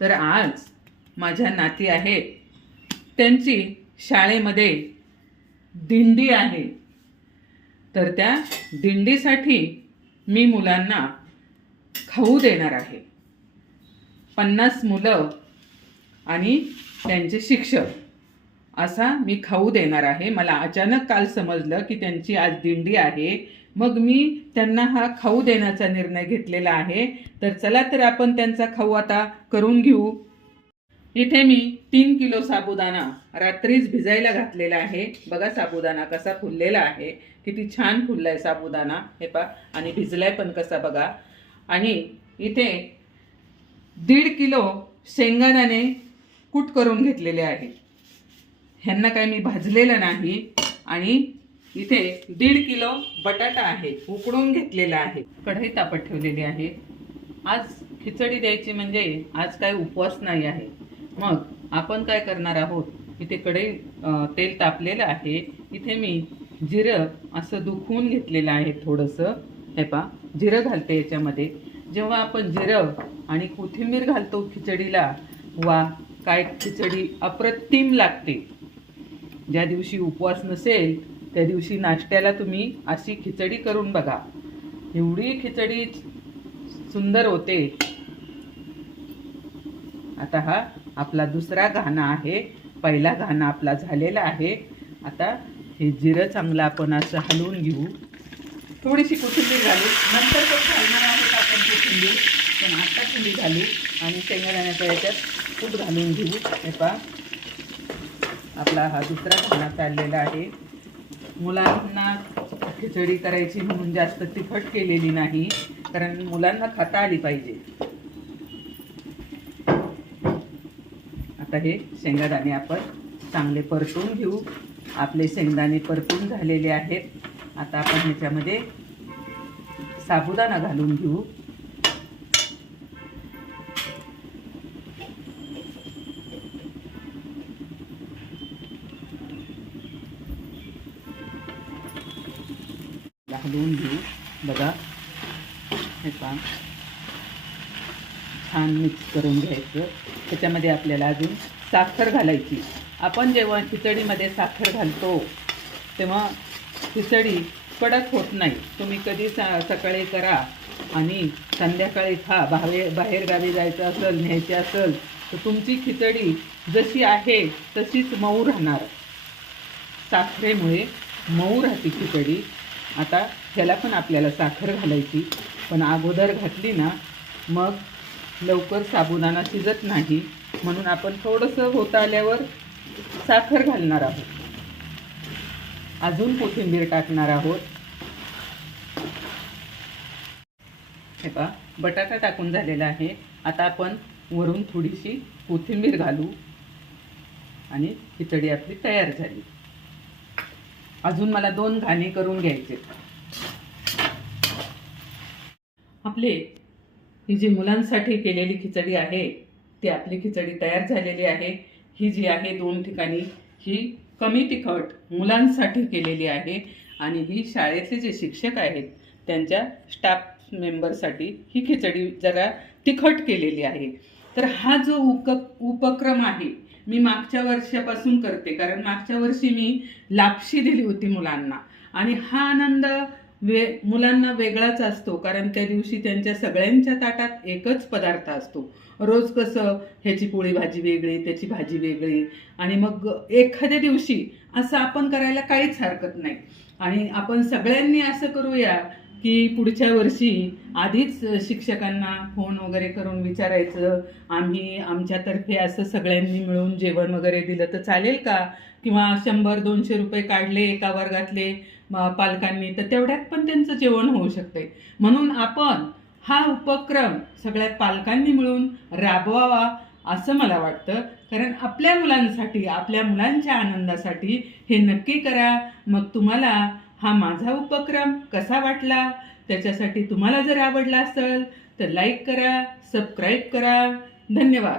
तर आज माझ्या नाती आहेत, त्यांची शाळेमध्ये दिंडी आहे. तर त्या दिंडीसाठी मी मुलांना खाऊ देणार आहे. 50 मुलं आणि त्यांचे शिक्षक असा मी खाऊ देणार आहे. मला अचानक काल समजलं की त्यांची आज दिंडी आहे, मग मी त्यांना हा खाऊ देण्याचा निर्णय घेतलेला आहे. तर चला तर आपण त्यांचा खाऊ आता करून घेऊ. इथे मी 3 किलो साबुदाणा रात्रीच भिजायला घातलेला आहे. बघा साबुदाणा कसा फुललेला आहे, किती छान फुललाय साबुदाणा, हे पहा. आणि भिजलाय पण कसा बघा. आणि इथे 1.5 किलो शेंगदाणे कूट करून घेतलेले आहे. ह्यांना काय मी भाजलेलं नाही. आणि इथे 1.5 किलो बटाटा आहे, उकडून घेतलेला आहे. कढई तापत ठेवलेली आहे. आज खिचडी द्यायची म्हणजे आज काय उपवास नाही आहे. मग आपण काय करणार आहोत, इथे कढई तेल तापलेलं आहे. इथे मी जिरं असं दुखवून घेतलेलं आहे थोडंसं. हे पहा, जिरं घालते याच्यामध्ये. जेव्हा आपण जिरं आणि कोथिंबीर घालतो खिचडीला, वा काय खिचडी अप्रतिम लागते. ज्या दिवशी उपवास नसेल त्या दिवशी नाश्त्याला तुम्ही अशी खिचडी करून बघा, एवढी खिचडी सुंदर होते. आता हा आपला दुसरा घाणा आहे. पहिला घाणा आपला झालेला आहे. आता हे जिरं चांगलं आपण असं हलवून घेऊ. थोडीशी कोथिंबीर घालू, नंतर पण घालणार आहोत आपण कोथिंबीर, पण आता थोडी घालू. आणि शेंगदाण्याच्या याच्यात कूट घालून घेऊ. हे पहा, आपला हा दुसरा घाणा चाललेला आहे. मुलांना खिचडी करायची म्हणून जास्त तिखट केलेली नाही, कारण मुलांना खाता आली पाहिजे. आता हे शेंगदाणे आपण चांगले परतून घेऊ. आपले शेंगदाणे परतून झालेले आहेत. आता आपण ह्याच्यामध्ये साबुदाणा घालून घेऊ. हलवून घेऊ. बघा, हे पहा, छान मिक्स करून घ्यायचं. त्याच्यामध्ये आपल्याला अजून साखर घालायची. आपण जेव्हा खिचडीमध्ये साखर घालतो तेव्हा खिचडी कडक होत नाही. तुम्ही कधी सकाळी करा आणि संध्याकाळी खा. बाहेर गावी जायचं असेल, न्यायची असेल, तर तुमची खिचडी जशी आहे तशीच मऊ राहणार. साखरेमुळे मऊ राहते खिचडी. आता ह्याला पण आपल्याला साखर घालायची, पण अगोदर घातली ना मग लवकर साबुदाणा शिजत नाही. म्हणून आपण थोडंसं होत आल्यावर साखर घालणार आहोत. अजून कोथिंबीर टाकणार आहोत. हे पहा, बटाटा टाकून झालेला आहे. आता आपण वरून थोडीशी कोथिंबीर घालू आणि खिचडी आपली तयार झाली. अजून मला 2 घाणे करून घ्यायचे. आपले ही जी मुलांसाठी केलेली खिचडी आहे ती आपली खिचडी तयार झालेली आहे. ही जी आहे 2 ठिकाणी, ही कमी तिखट मुलांसाठी केलेली आहे. आणि ही शाळेतले जे शिक्षक आहेत त्यांच्या स्टाफ मेंबरसाठी ही खिचडी जरा तिखट केलेली आहे. तर हा जो उपक्रम आहे मी मागच्या वर्षापासून करते, कारण मागच्या वर्षी मी लापशी दिली होती मुलांना. आणि हा आनंद मुलांना वेगळाच असतो, कारण त्या दिवशी त्यांच्या सगळ्यांच्या ताटात एकच पदार्थ असतो. रोज कसं ह्याची पोळी भाजी वेगळी, त्याची भाजी वेगळी. आणि मग एखाद्या दिवशी असं आपण करायला काहीच हरकत नाही. आणि आपण सगळ्यांनी असं करूया की पुढच्या वर्षी आधीच शिक्षकांना फोन वगैरे करून विचारायचं, आम्ही आमच्यातर्फे असं सगळ्यांनी मिळून जेवण वगैरे दिलं तर चालेल का? किंवा 100-200 रुपये काढले एका वर्गातले पालकांनी, तर तेवढ्यात पण त्यांचं जेवण होऊ शकते. म्हणून आपण हा उपक्रम सगळ्या पालकांनी मिळून राबवावा असं मला वाटतं. कारण आपल्या मुलांसाठी, आपल्या मुलांच्या आनंदासाठी हे नक्की करा. मग तुम्हाला हा माझा उपक्रम कसा वाटला, त्याच्यासाठी तुम्हाला जर आवडला असेल तर लाईक करा, सबस्क्राईब करा. धन्यवाद.